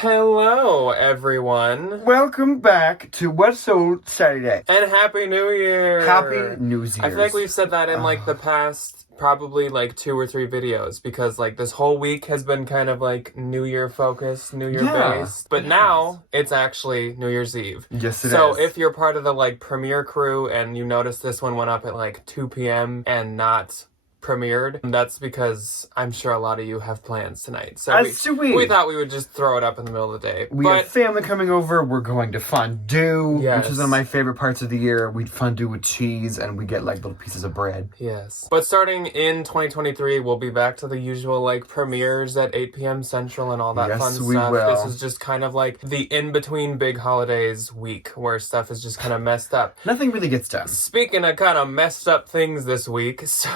Hello, everyone. Welcome back to What's Sold Saturday. And Happy New Year. Happy New Year's. I feel like we've said that in the past probably 2 or 3 videos because this whole week has been kind of New Year focused, New Year based. But now it's actually New Year's Eve. Yes, it is. So if you're part of the premiere crew and you notice this one went up at 2 p.m. and not premiered, that's because I'm sure a lot of you have plans tonight. So we thought we would just throw it up in the middle of the day. We have family coming over. We're going to fondue, which is one of my favorite parts of the year. We fondue with cheese and we get little pieces of bread. Yes. But starting in 2023, we'll be back to the usual premieres at 8 p.m. Central and all that fun stuff. Will. This is just kind of the in-between big holidays week where stuff is just kind of messed up. Nothing really gets done. Speaking of kind of messed up things this week, so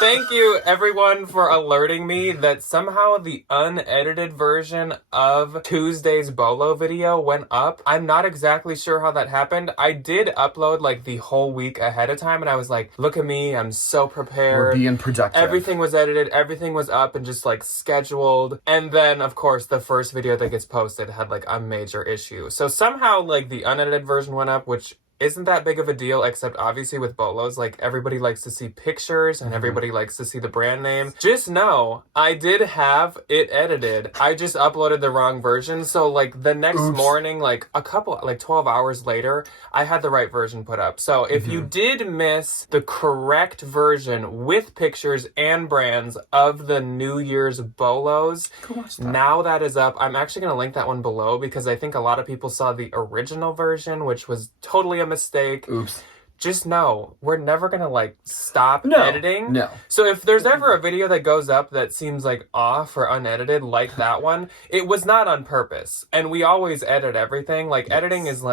thank you everyone for alerting me that somehow the unedited version of Tuesday's Bolo video went up. I'm not exactly sure how that happened. I did upload the whole week ahead of time and I was like, look at me, I'm so prepared. We're being productive. Everything was edited, everything was up and just scheduled. And then of course the first video that gets posted had a major issue. So somehow the unedited version went up, which isn't that big of a deal, except obviously with Bolos, everybody likes to see pictures and everybody likes to see the brand name. Just know, I did have it edited. I just uploaded the wrong version. So the next morning, a couple, 12 hours later, I had the right version put up. So if you did miss the correct version with pictures and brands of the New Year's Bolos, now that is up. I'm actually going to link that one below because I think a lot of people saw the original version, which was totally a mistake. Oops. Just know, we're never gonna stop editing. No. So if there's ever a video that goes up that seems off or unedited like that one, it was not on purpose. And we always edit everything. Editing is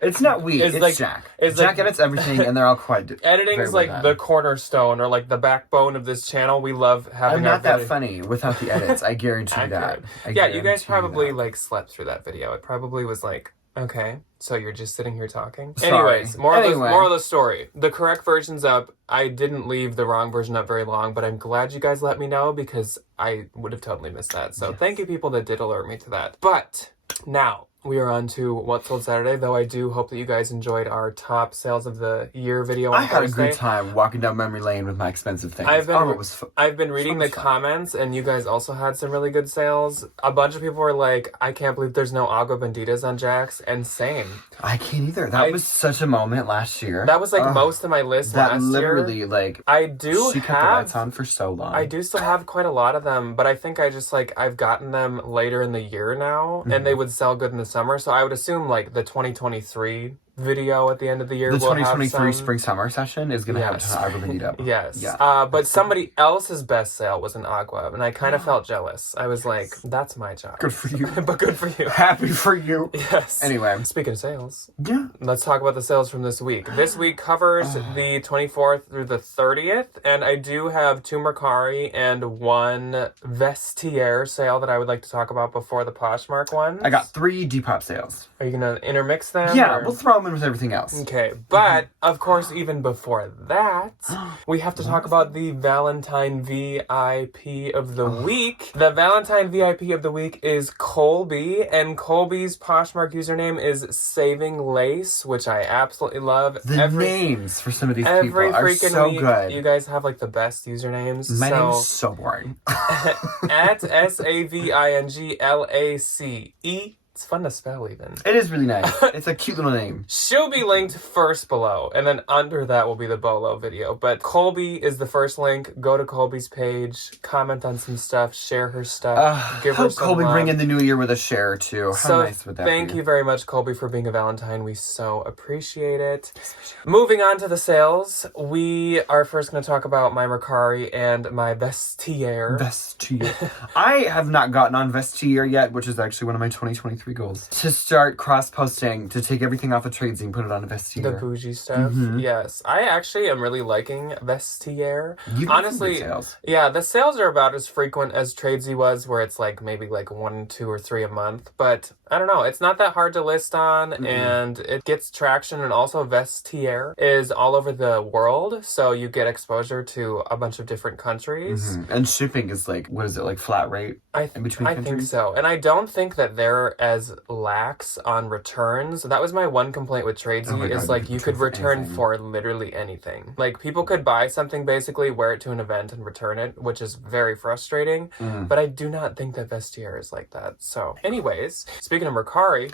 it's not we, it's Jack. Jack edits everything and they're all quite editing is the cornerstone or the backbone of this channel. We love having I'm not that funny without the edits. I guarantee that. You guys probably slept through that video. It probably was okay, so you're just sitting here talking? Sorry. Anyways, more of the story. The correct version's up. I didn't leave the wrong version up very long, but I'm glad you guys let me know because I would have totally missed that. So thank you people that did alert me to that. But now we are on to What Sold Saturday, though I do hope that you guys enjoyed our top sales of the year video on Thursday. I had a good time walking down memory lane with my expensive things. I've been reading the comments, and you guys also had some really good sales. A bunch of people were like, I can't believe there's no Agua Benditas on Jack's, and same. I can't either. That was such a moment last year. That was most of my list last year. That literally, she kept the lights on for so long. I do still have quite a lot of them, but I think I just, I've gotten them later in the year now, and they would sell good in the summer, so I would assume the 2023 video at the end of the year the 2023 spring summer session is going to have an Agua Bendita. Yes. Yeah. But somebody else's best sale was an Agua, and I kind of felt jealous. I was like, that's my job. Good for you. But good for you. Happy for you. Yes. Anyway. Speaking of sales. Yeah. Let's talk about the sales from this week. This week covers the 24th through the 30th, and I do have 2 Mercari and 1 Vestiaire sale that I would like to talk about before the Poshmark one. I got 3 Depop sales. Are you going to intermix them? Yeah, we'll throw them in with everything else. Okay, but of course, even before that, we have to talk about the Valentine VIP of the week. The Valentine VIP of the week is Colby, and Colby's Poshmark username is Saving Lace, which I absolutely love. The names for some of these people are so good. You guys have the best usernames. My name is so boring. At SAVINGLACE. It's fun to spell, even. It is really nice. It's a cute little name. She'll be linked first below, and then under that will be the Bolo video. But Colby is the first link. Go to Colby's page, comment on some stuff, share her stuff, give her some Colby love. bring in the new year with a share, too. How nice would that be? Thank you very much, Colby, for being a Valentine. We so appreciate it. Moving on to the sales, we are first going to talk about my Mercari and my Vestiaire. I have not gotten on Vestiaire yet, which is actually one of my 2023 3 goals. To start cross-posting, to take everything off of Tradesy and put it on a Vestiaire. The bougie stuff. Yes. I actually am really liking Vestiaire. You've Honestly, sales. Yeah, the sales are about as frequent as Tradesy was, where it's like maybe like 1, 2, or 3 a month. But I don't know. It's not that hard to list on, and it gets traction. And also Vestiaire is all over the world, so you get exposure to a bunch of different countries. And shipping is like, what is it, like flat rate in between countries? I think so. And I don't think that they're as lax on returns. That was my one complaint with Tradesy, is like you could return for literally anything. Like people could buy something, basically wear it to an event and return it, which is very frustrating. But I do not think that Vestiaire is like that. So anyways, speaking of Mercari,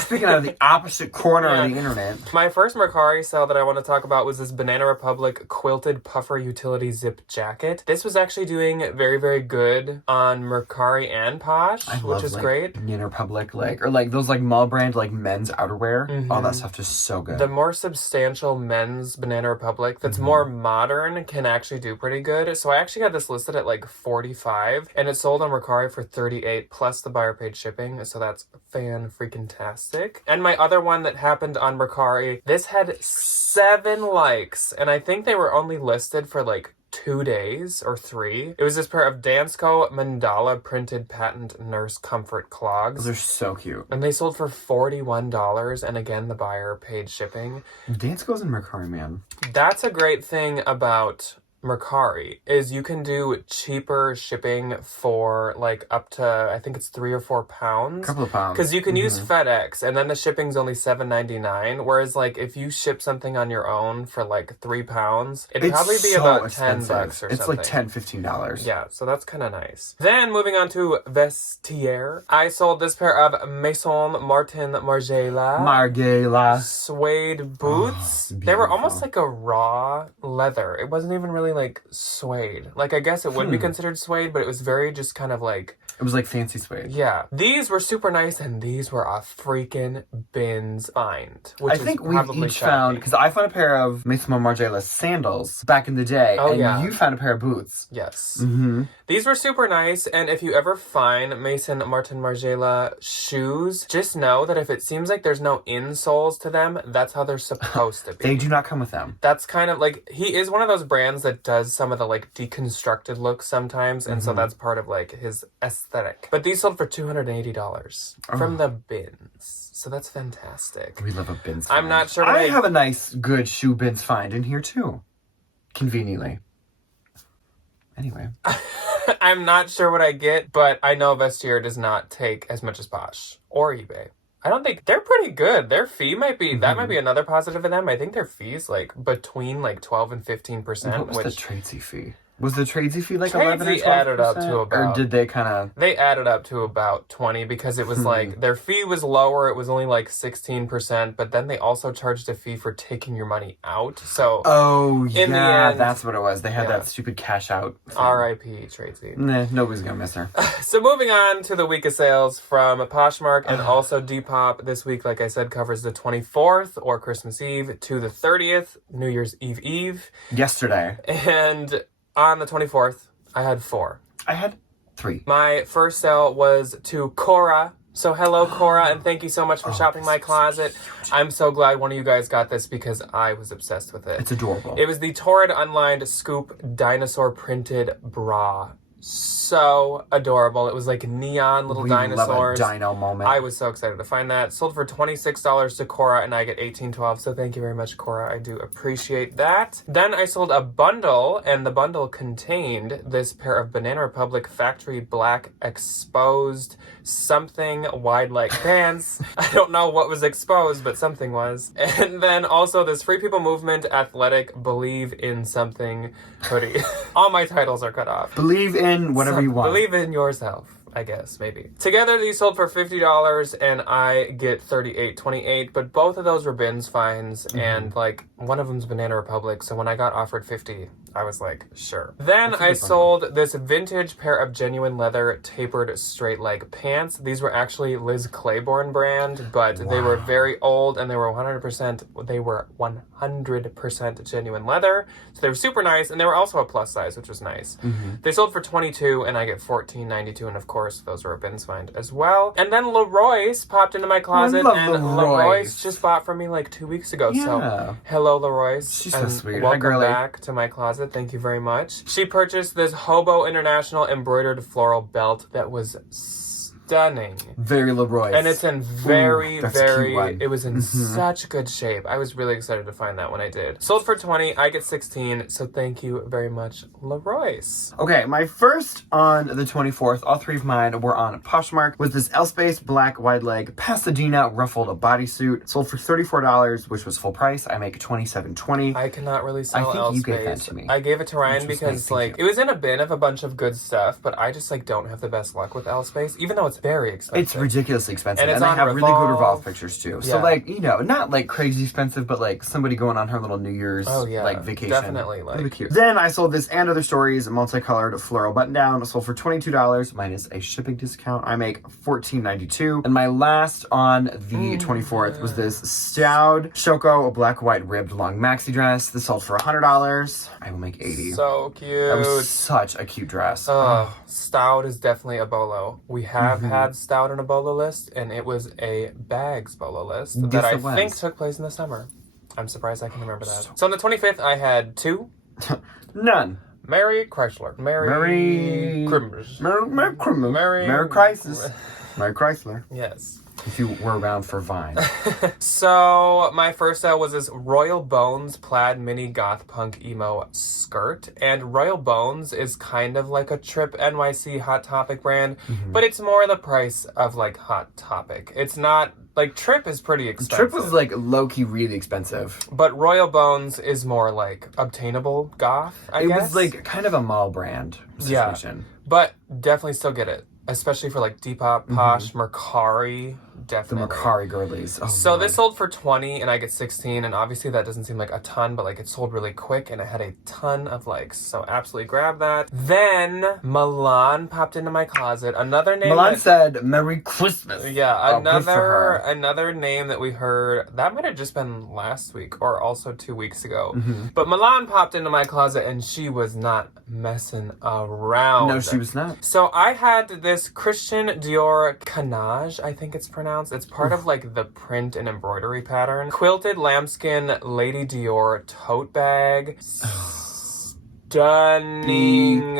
speaking of the opposite corner of the internet, my first Mercari sale that I want to talk about was this Banana Republic quilted puffer utility zip jacket. This was actually doing very, very good on Mercari and Posh, which is great. Banana Republic, or those mall brand men's outerwear. All that stuff is so good. The more substantial men's Banana Republic that's more modern can actually do pretty good. So I actually had this listed at like $45, and it sold on Mercari for $38 plus the buyer paid shipping. So that's fan-freaking-tastic. And my other one that happened on Mercari, this had 7 likes, and I think they were only listed for like 2 days or 3. It was this pair of Dansko mandala printed patent nurse comfort clogs. Those are so cute. And they sold for $41, and again, the buyer paid shipping. Dansko's in Mercari, man. That's a great thing about Mercari, is you can do cheaper shipping for like up to, I think it's 3 or 4 pounds. A couple of pounds. Because you can use FedEx, and then the shipping's only $7.99. Whereas like if you ship something on your own for like 3 pounds, it'd probably be about $10 or something. It's like $10, $15. Yeah, so that's kind of nice. Then moving on to Vestiaire, I sold this pair of Maison Martin Margiela suede boots. They were almost like a raw leather. It wasn't even really like suede. Like I guess it would be considered suede, but it was very just kind of like... It was like fancy suede. Yeah. These were super nice, and these were a freaking bins find. I think we each found... Because I found a pair of Maison Margiela sandals back in the day, and you found a pair of boots. Yes. These were super nice, and if you ever find Maison Martin Margiela shoes, just know that if it seems like there's no insoles to them, that's how they're supposed to be. They do not come with them. That's kind of like... He is one of those brands that does some of the like deconstructed looks sometimes, and so that's part of like his aesthetic. But these sold for $280 from the bins. So that's fantastic. We love a bins find. I'm not sure. I have a nice, good shoe bins find in here too. Conveniently. Anyway. I'm not sure what I get, but I know Vestiaire does not take as much as Posh or eBay. I don't think they're pretty good. Their fee might be that might be another positive of them. I think their fee's like between like 12 and 15%. What was the Tradesy fee? Was the Tradesy fee like Tradesy 11 or 12%? added up to about... Or did they kind of... They added up to about 20 because it was like... Their fee was lower. It was only like 16%. But then they also charged a fee for taking your money out. So... Oh, in the end, that's what it was. They had that stupid cash out thing. R.I.P. Tradesy. Nah, nobody's going to miss her. So moving on to the week of sales from Poshmark and also Depop. This week, like I said, covers the 24th or Christmas Eve to the 30th, New Year's Eve. Yesterday. And... on the 24th, I had 4. I had 3. My first sale was to Cora. So hello, Cora, and thank you so much for shopping my closet. I'm so glad one of you guys got this because I was obsessed with it. It's adorable. It was the Torrid Unlined Scoop Dinosaur Printed Bra. So adorable. It was like neon little dinosaurs. Love a dino moment. I was so excited to find that. Sold for $26 to Cora, and I get $18.12. So thank you very much, Cora. I do appreciate that. Then I sold a bundle, and the bundle contained this pair of Banana Republic Factory Black Exposed something wide leg pants. I don't know what was exposed, but something was. And then also this Free People Movement Athletic Believe in Something hoodie. All my titles are cut off. Believe in whatever you want. Believe in yourself, I guess, maybe. Together, these sold for $50, and I get $38.28, but both of those were bins finds, and, like, One of them's Banana Republic, so when I got offered 50, I was like, sure. Then I sold this vintage pair of genuine leather tapered straight leg pants. These were actually Liz Claiborne brand, but they were very old and they were 100% genuine leather. So they were super nice, and they were also a plus size, which was nice. They sold for $22 and I get $14.92, and of course those were a bins find as well. And then Leroy's popped into my closet, and Leroy's just bought from me like 2 weeks ago. So hello, Leroy's. She's so sweet. Welcome back to my closet. Thank you very much. She purchased this Hobo International embroidered floral belt that was stunning. Very Leroy's. And it's in it was in such good shape. I was really excited to find that when I did. Sold for $20, I get $16, so thank you very much, Leroy's. Okay, my first on the 24th, all three of mine were on Poshmark, was this L-Space black wide leg Pasadena ruffled bodysuit. Sold for $34, which was full price. I make $27.20. I cannot really sell I think you gave that to me. I gave it to Ryan because like it was in a bin of a bunch of good stuff, but I just like don't have the best luck with L-Space, even though it's very expensive. It's ridiculously expensive. And they have really good Revolve pictures too. So like, you know, not like crazy expensive, but like somebody going on her little New Year's like vacation. Definitely really cute. Then I sold this and other stories, a multicolored floral button down. Sold for $22 minus a shipping discount. I make $14.92. And my last on the 24th was this Stowed Shoko, a black white ribbed long maxi dress. This sold for $100. I will make $80. So cute. That was such a cute dress. Stout is definitely a bolo. We have had Stout on a bolo list, and it was a bags bolo list that I think took place in the summer. I'm surprised I can remember that. So on the 25th, I had two. None. Mary Chrysler. Mary Chrysler. Yes. If you were around for Vine. So my first sale was this Royal Bones plaid mini goth punk emo skirt. And Royal Bones is kind of like a Trip NYC Hot Topic brand, but it's more the price of like Hot Topic. It's not like Trip is pretty expensive. Trip was like low-key really expensive. But Royal Bones is more like obtainable goth, I guess. It was like kind of a mall brand situation. Yeah, but definitely still get it. Especially for like Depop, Posh, Mercari, definitely. The Mercari girlies. Oh, so this sold for $20 and I get $16, and obviously that doesn't seem like a ton, but like it sold really quick and it had a ton of likes, so absolutely grab that. Then Milan popped into my closet. Another name. Milan said Merry Christmas. Yeah, another name that we heard that might have just been last week or also 2 weeks ago. But Milan popped into my closet and she was not messing around. No, she was not. So I had this Christian Dior Canage, I think it's pronounced. It's part of like the print and embroidery pattern. Quilted lambskin Lady Dior tote bag. Stunning.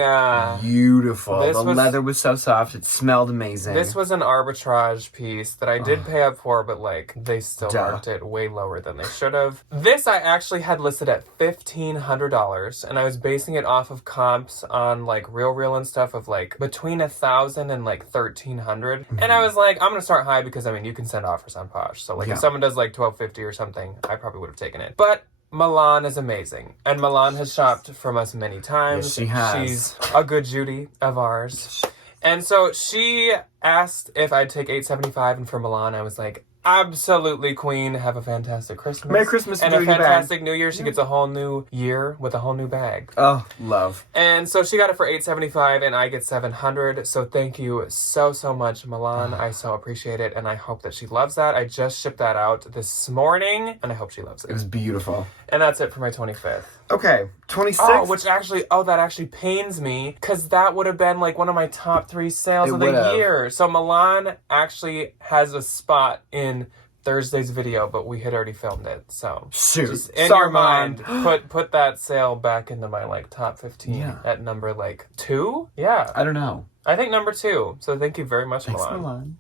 Beautiful. The leather was so soft. It smelled amazing. This was an arbitrage piece that I did pay up for, but like they still marked it way lower than they should have. This I actually had listed at $1,500, and I was basing it off of comps on like Real and stuff of like between 1,000 and like 1,300. And I was like, I'm gonna start high because I mean you can send offers on Posh. So like if someone does like $1,250 or something, I probably would have taken it. But Milan is amazing, and Milan has shopped from us many times. Yes, she has. She's a good Judy of ours. And so she asked if I'd take $875, and for Milan, I was like, absolutely, queen. Have a fantastic Christmas. Merry Christmas and a fantastic New Year. She gets a whole new year with a whole new bag. Oh, love. And so she got it for $875, and I get $700. So thank you so much, Milan. I so appreciate it, and I hope that she loves that. I just shipped that out this morning, and I hope she loves it. It was beautiful. And that's it for my 25th. Okay, 26th. That actually pains me, because that would have been like one of my top 3 sales of the year. So Milan actually has a spot in Thursday's video, but we had already filmed it. So just in your mind, put that sale back into my like top 15 at number like 2. Yeah, I don't know. I think number 2. So thank you very much, Thanks, Milan.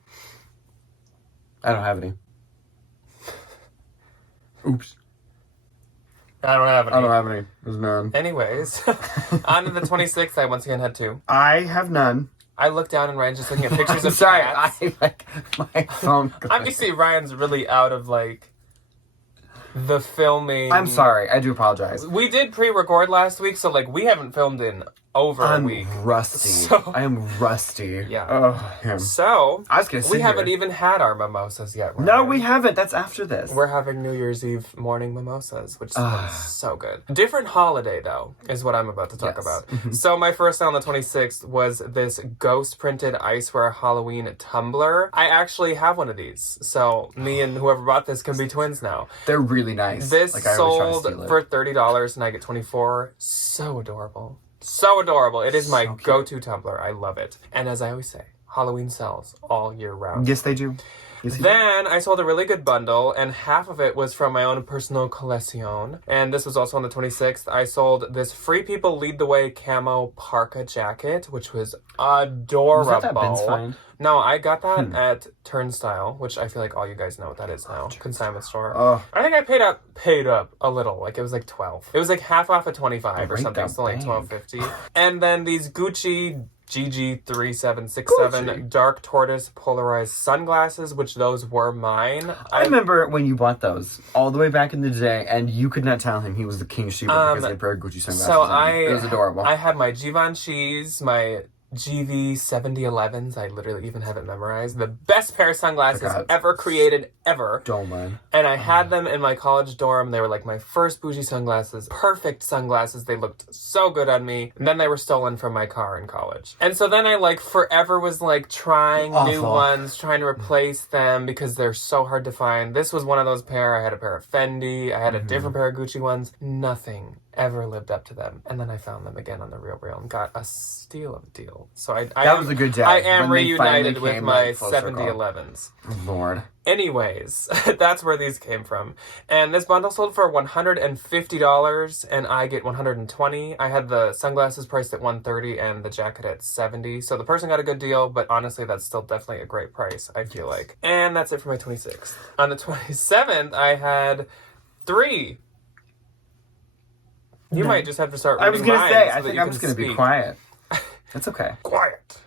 I don't have any. Oops. I don't have any. There's none. Anyways, on to the 26th, I once again had 2. I have none. I looked down and Ryan's just looking at pictures of sorry, cats. I like my phone. Obviously, Ryan's really out of like the filming. I'm sorry. I do apologize. We did pre-record last week, so like we haven't filmed in over a week. Rusty. So, I am rusty. Yeah. Oh, So, I was gonna sit we haven't here. even had our mimosas yet. No, we haven't. That's after this. We're having New Year's Eve morning mimosas, which is so good. Different holiday, though, is what I'm about to talk about. So my first sale on the 26th was this ghost printed icewear Halloween tumbler. I actually have one of these. So me and whoever bought this can be twins now. They're really nice. This like, I always try to sold steal it. for $30 and I get 24. So adorable. So adorable. It is my go-to tumbler. I love it. And as I always say, Halloween sells all year round. Yes, they do. Yes, Then I sold a really good bundle, and half of it was from my own personal collection. And this was also on the 26th. I sold this Free People Lead the Way camo parka jacket, which was adorable. Was that Ben's find? No, I got that at Turnstile, which I feel like all you guys know what that is now. Consignment store. Oh. I think I paid up a little. Like, it was like 12. It was like half off at 25 or something. Still like $12.50. And then these Gucci GG3767 dark tortoise polarized sunglasses, which those were mine. I remember when you bought those all the way back in the day, and you could not tell him he was the king shooter because they had a pair of Gucci sunglasses. So it was adorable. I had my Givenchy's, my GV 7011s. I literally even have it memorized. The best pair of sunglasses ever created, ever. Don't mind. And I had them in my college dorm. They were like my first bougie sunglasses. Perfect sunglasses. They looked so good on me. And then they were stolen from my car in college. And so then I like forever was like trying new ones, trying to replace them because they're so hard to find. This was one of those pair. I had a pair of Fendi. I had a different pair of Gucci ones. Nothing ever lived up to them. And then I found them again on the Real and got a steal of a deal. So that was a good day. I am when they reunited finally with my full circle. 7011s. Lord. Anyways, that's where these came from. And this bundle sold for $150 and I get $120. I had the sunglasses priced at $130 and the jacket at $70. So the person got a good deal, but honestly, that's still definitely a great price, I feel like. And that's it for my 26th. On the 27th, I had 3. You might just have to start reading I was going to say, I that think you I'm can just going to be speak. quiet. That's okay. Quiet.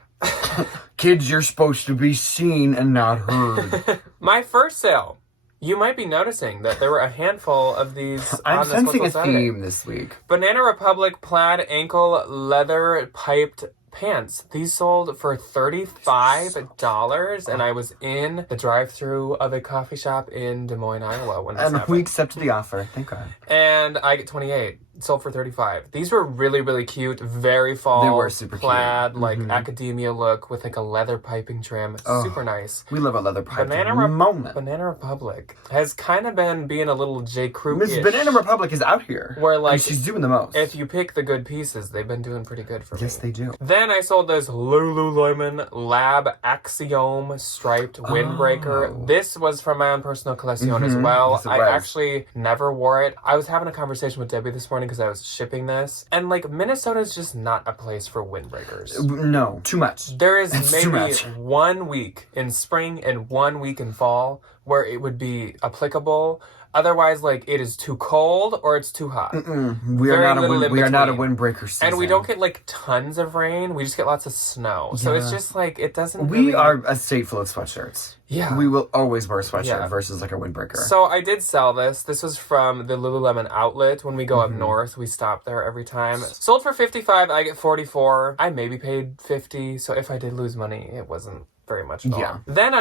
Kids, you're supposed to be seen and not heard. My first sale. You might be noticing that there were a handful of these I'm on this sensing a Whistle Saturday. theme this week. Banana Republic plaid ankle leather piped pants. These sold for $35 and I was in the drive-thru of a coffee shop in Des Moines, Iowa when this And happened. we accepted the offer. Thank God. And I get 28. Sold for $35. These were really, really cute. Very fall. They were super plaid, cute. like academia look with like a leather piping trim. Super nice. We love a leather pipe Banana moment. Banana Republic has kind of been being a little J. Crew-ish. Miss Banana Republic is out here. Where like and she's doing the most. If you pick the good pieces, they've been doing pretty good for me. Yes, they do. Then I sold this Lululemon Lab Axiom striped windbreaker. This was from my own personal collection as well. Yes, it I was. actually never wore it. I was having a conversation with Debbie this morning because I was shipping this. And like Minnesota's just not a place for windbreakers. No, too much. There is It's too maybe much. 1 week in spring and 1 week in fall where it would be applicable. Otherwise, like, it is too cold or it's too hot. We Very are little in not a between. windbreaker season. And we don't get, like, tons of rain. We just get lots of snow. So it's just, like, it doesn't We really... are a state full of sweatshirts. Yeah. We will always wear a sweatshirt versus like a windbreaker. So I did sell this. This was from the Lululemon outlet. When we go up north, we stop there every time. Sold for $55. I get $44. I maybe paid $50. So if I did lose money, it wasn't very much at all. Yeah. Then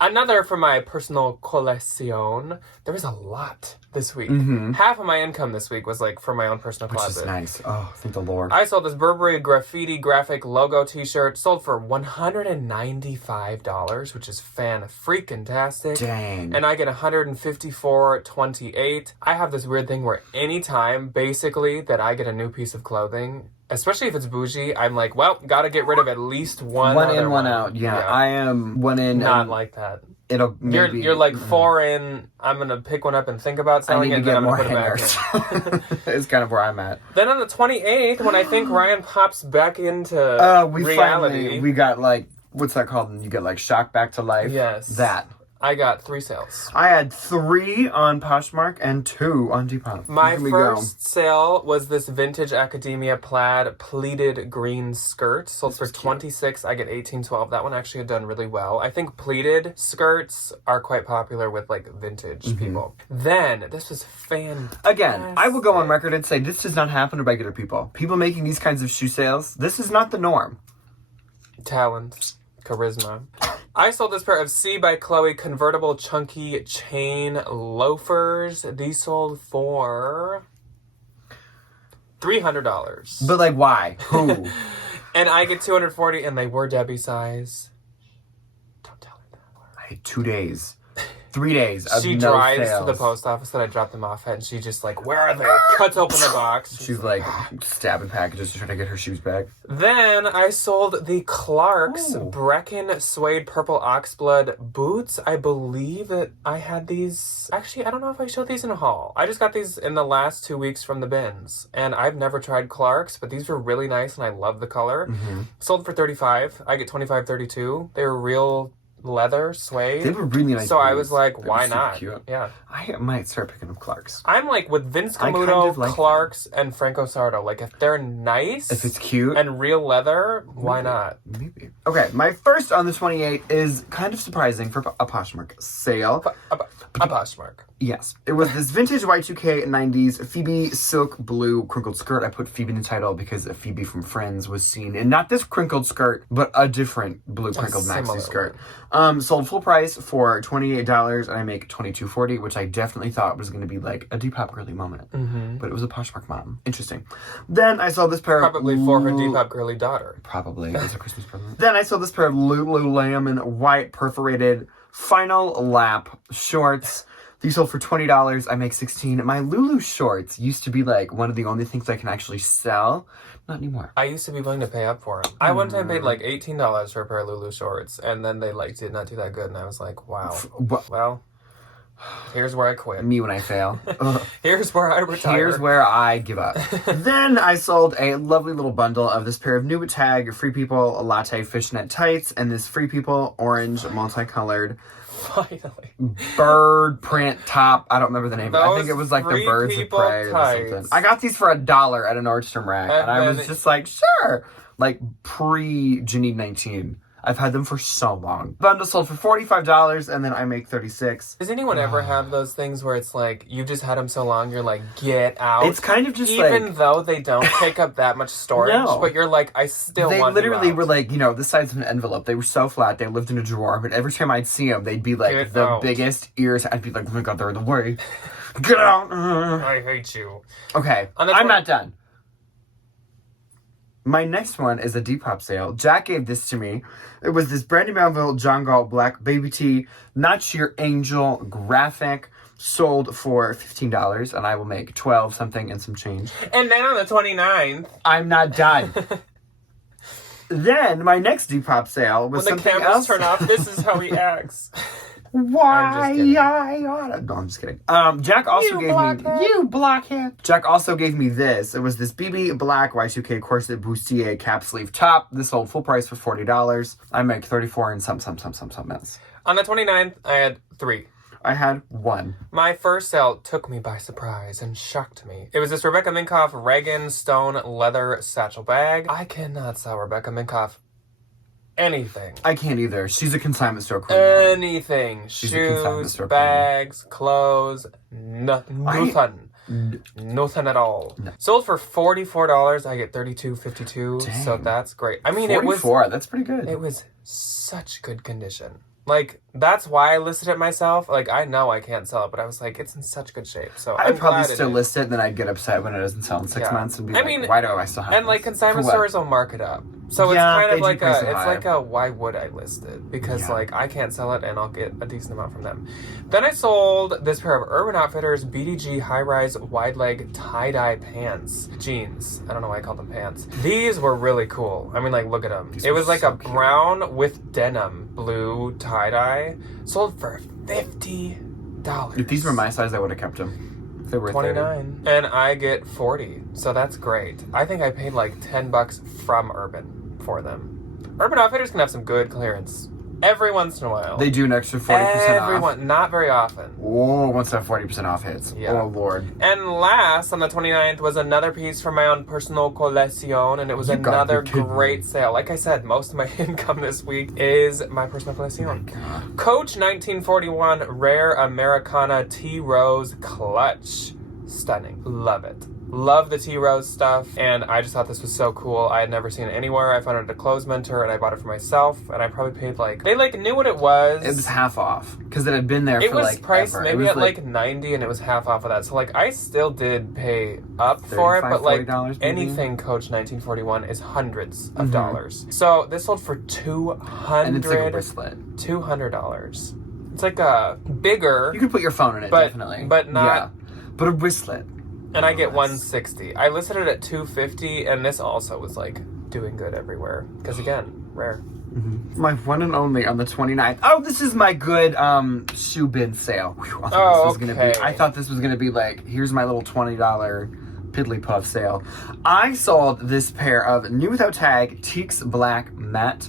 another from my personal collection. There was a lot this week. Half of my income this week was like from my own personal Which closet. is nice. Oh, thank the Lord. I sold this Burberry graffiti graphic logo t-shirt. Sold for $195, which is fan-freaking-tastic. Dang. And I get $154.28. I have this weird thing where anytime, basically, that I get a new piece of clothing, especially if it's bougie, I'm like, well, gotta get rid of at least one One other in, one out. Yeah, Yeah. I am one in. Not like that. It'll maybe... You're like 4 in, I'm gonna pick one up and think about I selling need it, to and then get I'm more gonna put it back hangers. in. It's kind of where I'm at. Then on the 28th, when I think Ryan pops back into We reality. finally, we got like, what's that called? You get like shocked back to life? Yes. That. I got 3 sales. I had 3 on Poshmark and 2 on Depop. My first sale was this vintage academia plaid pleated green skirt. Sold for $26. I get $18.12. That one actually had done really well. I think pleated skirts are quite popular with like vintage people. Then this was fantastic. Again, I will go on record and say this does not happen to regular people. People making these kinds of shoe sales, this is not the norm. Talent, charisma. I sold this pair of C by Chloe convertible chunky chain loafers. These sold for $300. But like, why? Who? And I get $240, and they were Debbie size. Don't tell her that. I had 2 days. 3 days of She no drives sales. to the post office that I dropped them off at, and she just like, where are they? Cuts open the box. She's like stabbing packages to try to get her shoes back. Then I sold the Clarks Ooh. Brecken suede purple oxblood boots. I believe that I had these. Actually, I don't know if I showed these in a haul. I just got these in the last 2 weeks from the bins, and I've never tried Clarks, but these were really nice, and I love the color. Sold for $35. I get $25.32. They were real leather suede. They were really nice. So I boots. was like, They were why super not? Cute. Yeah. I might start picking up Clarks. I'm like with Vince I kind Camuto, of like Clarks, and Franco Sardo. Like if they're nice, If it's cute. and real leather, why not? Maybe. Okay, my first on the 28th is kind of surprising for a Poshmark sale. A Poshmark. Yes. It was this vintage Y2K 90s Phoebe silk blue crinkled skirt. I put Phoebe in the title because Phoebe from Friends was seen in not this crinkled skirt, but a different blue crinkled maxi similar skirt. Sold full price for $28 and I make $22.40, which I definitely thought was going to be like a Depop girly moment. But it was a Poshmark mom. Interesting. Then I saw this pair Probably for her Depop girly daughter. Probably. It was a Christmas present. Then I saw this pair of Lululemon white perforated final lap shorts. These sold for $20. I make $16. My Lulu shorts used to be like one of the only things I can actually sell. Not anymore. I used to be willing to pay up for them. I one time paid like $18 for a pair of Lulu shorts, and then they like did not do that good, and I was like, wow. Well, here's where I quit. Me when I fail. Here's where I retire. Here's where I give up. Then I sold a lovely little bundle of this pair of New Tag Free People latte fishnet tights and this Free People orange multicolored Finally. bird print top. I don't remember the name. I think it was like the Free Birds of People Prey or tights. something. I got these for $1 at a Nordstrom rack, and I was just like, sure. Like pre-Ginny 19. I've had them for so long. Bundle sold for $45, and then I make $36. Does anyone ever have those things where it's like, you just had them so long, you're like, get out? It's kind of just even though they don't take up that much storage, No. but you're like, I still they want literally you out. were like, you know, the size of an envelope. They were so flat. They lived in a drawer. But every time I'd see them, they'd be like Get the out. biggest ears. I'd be like, oh my god, they're in the way. Get out. I hate you. Okay, On the I'm 20 not done. My next one is a Depop sale. Jack gave this to me. It was this Brandy Melville John Galt black baby tee, not sheer angel graphic, sold for $15, and I will make 12 something and some change. And then on the 29th, I'm not done. Then my next Depop sale was when the something cameras else. turn off, this is how he acts. Why I'm just kidding. I oughta. No, I'm just kidding. Jack also gave blockhead. me you blockhead. Jack also gave me this. It was this BB black Y2K corset bustier cap sleeve top. This sold full price for $40. I make 34 and some else. On the 29th, I had 3. I had 1. My first sale took me by surprise and shocked me. It was this Rebecca Minkoff Reagan Stone leather satchel bag. I cannot sell Rebecca Minkoff anything. I can't either. She's a consignment store queen. Anything. She's a consignment Shoes, store queen. bags, clothes, nothing. Nothing at all. No. Sold for $44. I get $32.52. So that's great. I mean, 44. That's pretty good. it was such good condition. Like, that's why I listed it myself. Like, I know I can't sell it, but I was like, it's in such good shape. So I'd I'm probably glad still it is. list it, and then I'd get upset when it doesn't sell in 6 Yeah. months and be I like, mean, why do I still have And this? like consignment For what? stores will mark it up. So it's Yeah, kind they of do like price a, it it's high. like a, why would I list it? Because Yeah. like I can't sell it and I'll get a decent amount from them. Then I sold this pair of Urban Outfitters BDG high-rise wide leg tie-dye pants. Jeans. I don't know why I call them pants. These were really cool. I mean, like, look at them. These It were was like so a cute. brown with denim blue tie-dye. Sold for $50. If these were my size, I would have kept them. If they were 29 and I get 40, so that's great. I think I paid like $10 from Urban for them. Urban Outfitters can have some good clearance Every once in a while. They do an extra 40% off. Not very often. Whoa, once that 40% off hits. Yeah. Oh, Lord. And last, on the 29th, was another piece from my own personal collection, and it was another great sale. Like I said, most of my income this week is my personal collection. Coach 1941 Rare Americana Tea Rose Clutch. Stunning. Love it. Love the Tea Rose stuff, and I just thought this was so cool. I had never seen it anywhere. I found it at a clothes mentor, and I bought it for myself, and I probably paid they knew what it was. It was half off, because it had been there it for was priced ever. Maybe at 90, and it was half off of that. So I still did pay up for it, but $40 anything Coach 1941 is hundreds of dollars. So this sold for $200. And it's like a wristlet. $200. It's like a bigger. You could put your phone in it, definitely. But not. Yeah. But a wristlet. And I get $160. I listed it at $250, and this also was doing good everywhere. Because again, rare. Mm-hmm. My one and only on the 29th. Oh, this is my good shoe bin sale. Whew, I thought this was gonna be here's my little $20 piddly puff sale. I sold this pair of new without tag Teaks black matte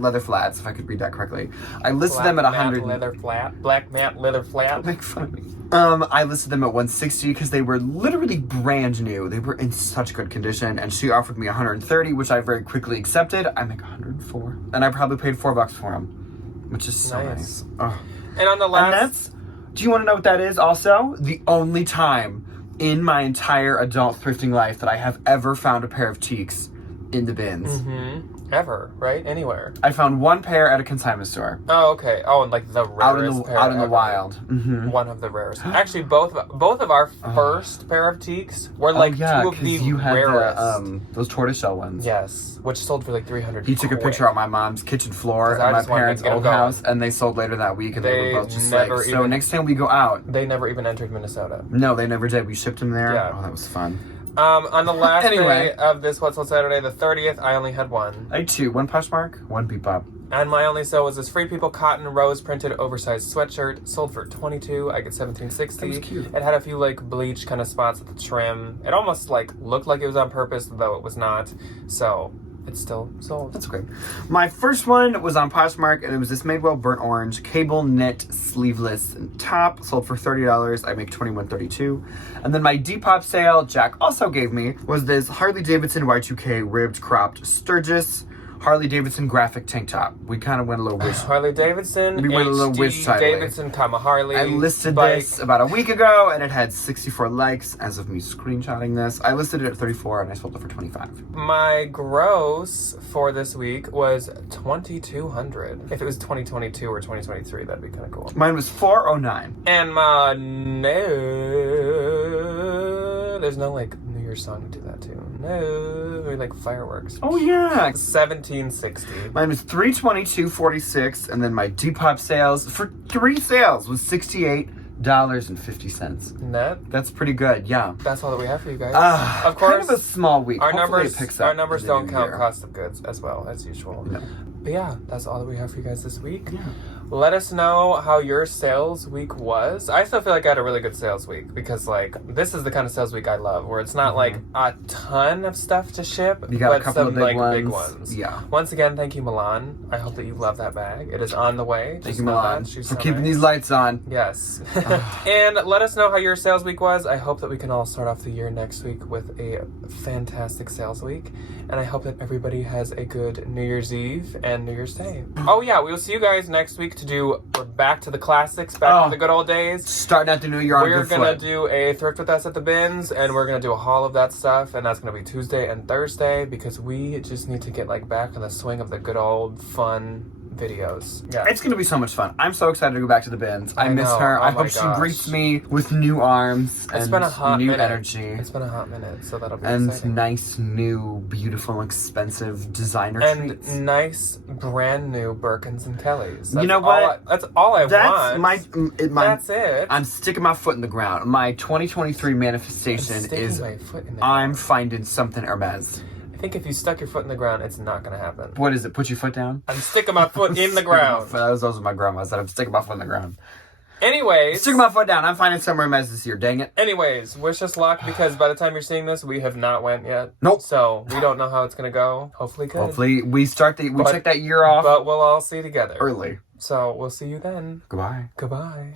leather flats, if I could read that correctly. I listed them at $100. Black matte leather flat. Make fun of me. I listed them at $160 because they were literally brand new. They were in such good condition, and she offered me $130, which I very quickly accepted. I make $104, and I probably paid $4 for them, which is so nice. Oh. And on the last, do you want to know what that is? Also, the only time in my entire adult thrifting life that I have ever found a pair of Teaks in the bins. Mm-hmm. Ever, right? Anywhere. I found one pair at a consignment store. Oh, okay. Oh, and the rarest pair out in the ever. wild. Mm-hmm. One of the rarest. Actually, both of our first pair of Teaks were two of the you had rarest. Those tortoiseshell ones. Yes, which sold for $300. He took a picture of my mom's kitchen floor at my parents' old house, and they sold later that week, and they were both just so next time we go out. They never even entered Minnesota. No, they never did. We shipped them there. Yeah. Oh, that was fun. On the last day of this What's on Saturday, the 30th, I only had one. I had two. One Poshmark, one Depop. And my only sale was this Free People cotton rose printed oversized sweatshirt. Sold for $22. I get $17.60. That was cute. It had a few bleach kind of spots at the trim. It almost looked like it was on purpose, though it was not. So it's still sold. That's okay. My first one was on Poshmark, and it was this Madewell burnt orange cable knit sleeveless top. Sold for $30. I make $21.32. And then my Depop sale Jack also gave me was this Harley Davidson Y2K ribbed cropped Sturgis Harley Davidson graphic tank top. We kind of went a little wish. Harley Davidson. We went a little wish side. Davidson, Harley. I listed this about a week ago, and it had 64 likes as of me screenshotting this. I listed it at 34, and I sold it for 25. My gross for this week was $2,200. If it was 2022 or 2023, that'd be kind of cool. Mine was $409. And my there's no New Year's song to do that too. No, or fireworks. Oh yeah, $1,760. Mine was $322.46, and then my Depop sales for 3 sales was $68.50. That's pretty good. Yeah. That's all that we have for you guys. Of course, kind of a small week. Our numbers don't count cost of goods as well as usual. No. But yeah, that's all that we have for you guys this week. Yeah. Let us know how your sales week was. I still feel like I had a really good sales week because this is the kind of sales week I love, where it's not a ton of stuff to ship, you got but a couple some of big ones. Yeah. Once again, thank you, Milan. I hope that you love that bag. It is on the way. Thank you, Milan, for keeping these lights on. Yes. And let us know how your sales week was. I hope that we can all start off the year next week with a fantastic sales week. And I hope that everybody has a good New Year's Eve and New Year's Day. Oh yeah, we will see you guys next week we're back to the classics, back to the good old days. Starting out the new year on We're going to do a Thrift With Us at the Bins, and we're going to do a haul of that stuff, and that's going to be Tuesday and Thursday, because we just need to get back in the swing of the good old fun videos. Yeah. It's going to be so much fun. I'm so excited to go back to the bins. I miss her. I hope she greets me with new arms and new energy. It's been a hot minute, so that'll be exciting. And nice, new, beautiful, expensive designer treats. And nice, brand new Birkins and Kellys. You know what? That's all I want. That's it. I'm sticking my foot in the ground. My 2023 manifestation is I'm finding something Hermes. I think if you stuck your foot in the ground, it's not going to happen. What is it? Put your foot down? I'm sticking my foot in the ground. Those are my grandma said. I'm sticking my foot in the ground. Anyways. Stick my foot down. I'm finding somewhere Mez this year. Dang it. Anyways, wish us luck because by the time you're seeing this, we have not went yet. Nope. So we don't know how it's gonna go. Hopefully good. Hopefully we check that year off But we'll all see together. early. So we'll see you then. Goodbye. Goodbye.